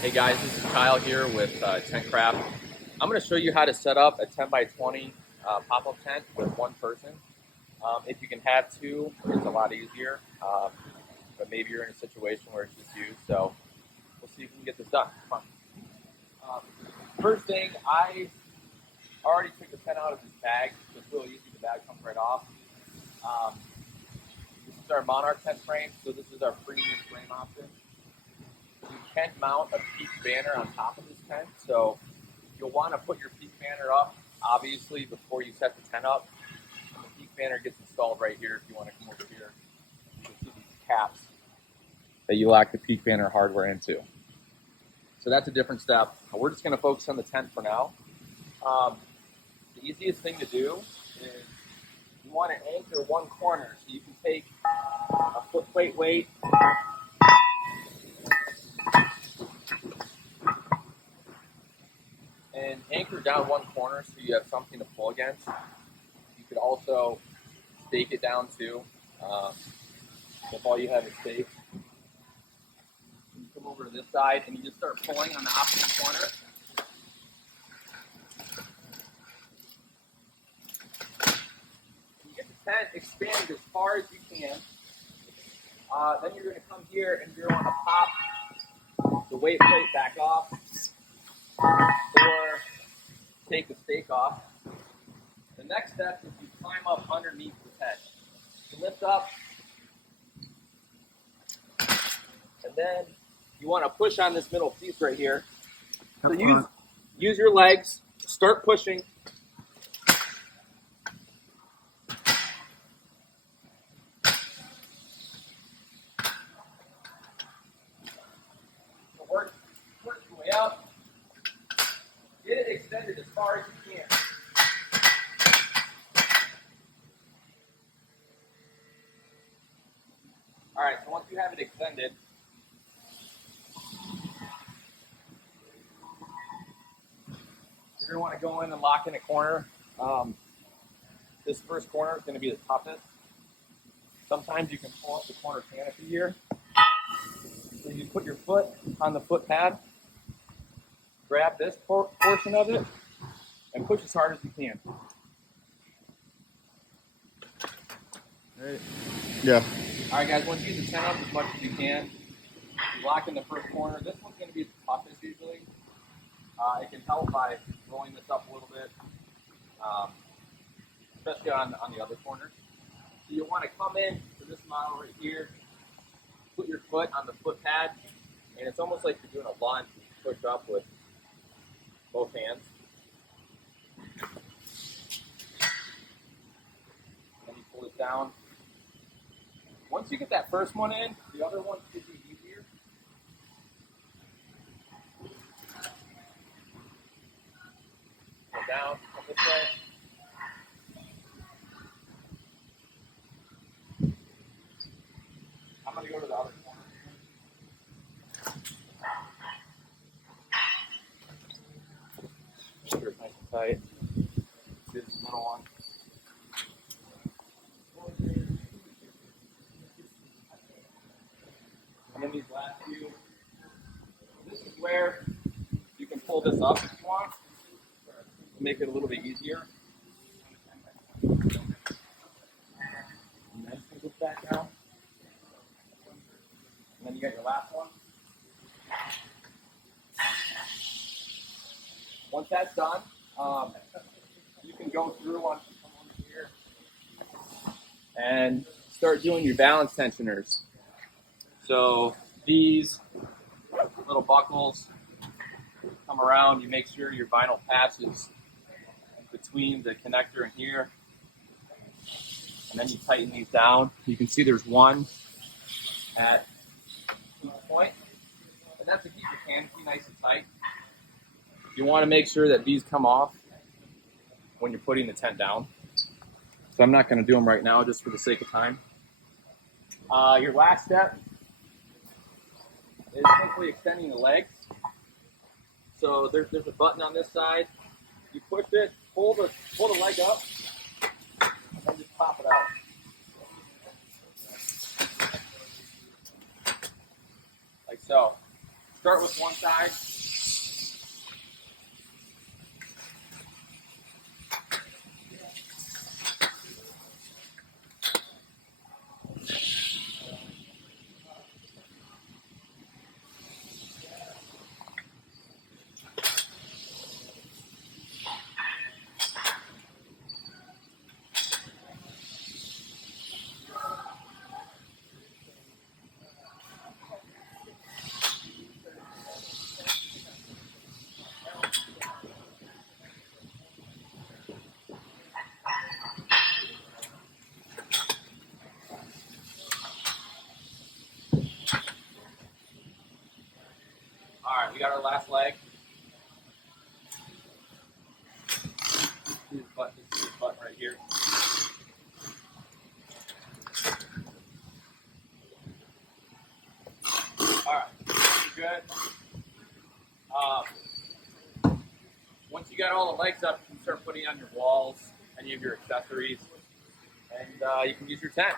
Hey guys, this is Kyle here with TentCraft. I'm going to show you how to set up a 10 by 20 pop-up tent with one person. If you can have two, it's a lot easier, but maybe you're in a situation where it's just you, so we'll see if we can get this done. Come on. First thing, I already took the tent out of this bag, so it's really easy. The bag comes right off. This is our Monarch tent frame, so this is our premium frame option. You can mount a peak banner on top of this tent, so you'll want to put your peak banner up, obviously, before you set the tent up. And the peak banner gets installed right here if you want to come over here. You can see these caps that you lock the peak banner hardware into. So that's a different step. We're just going to focus on the tent for now. The easiest thing to do is you want to anchor one corner, so you can take a foot plate weight, and anchor down one corner so you have something to pull against. You could also stake it down too. If all you have is stakes. You come over to this side and you just start pulling on the opposite corner. You get the tent expanded as far as you can. Then you're going to come here and you're going to pop the weight plate back off, or take the stake off. The next step is you climb up underneath the tent. You lift up, and then you want to push on this middle piece right here. So use your legs, start pushing. Work your way up. Get it extended as far as you can. All right, so once you have it extended, you're going to want to go in and lock in a corner. This first corner is going to be the toughest. Sometimes you can pull up the corner canopy here. So you put your foot on the foot pad, grab this portion of it, and push as hard as you can. Right. Yeah. All right, guys, once you get the tent up as much as you can, you lock in the first corner. This one's going to be the toughest usually. It can help by rolling this up a little bit, especially on the other corners. So you want to come in to this model right here, put your foot on the foot pad, and it's almost like you're doing a lunge. You push up with both hands. Then you pull it down. Once you get that first one in, the other one should be easier. Go down, come this way. I'm going to go to the other corner. Make sure it's nice and tight. Do this middle one. And then these last few, this is where you can pull this up if you want to make it a little bit easier. And then put this back down. And then you got your last one. Once that's done, you can go through on over here and start doing your balance tensioners. So these little buckles come around. You make sure your vinyl passes between the connector and here, and then you tighten these down. You can see there's one at each point, and that's to keep your canopy nice and tight. You want to make sure that these come off when you're putting the tent down. So I'm not going to do them right now just for the sake of time. Your last step is simply extending the legs. So there's a button on this side. You push it, pull the leg up, and then just pop it out. Like so. Start with one side. All right, we got our last leg. This is his butt right here. All right, good. Once you got all the legs up, you can start putting on your walls, any of your accessories, and you can use your tent.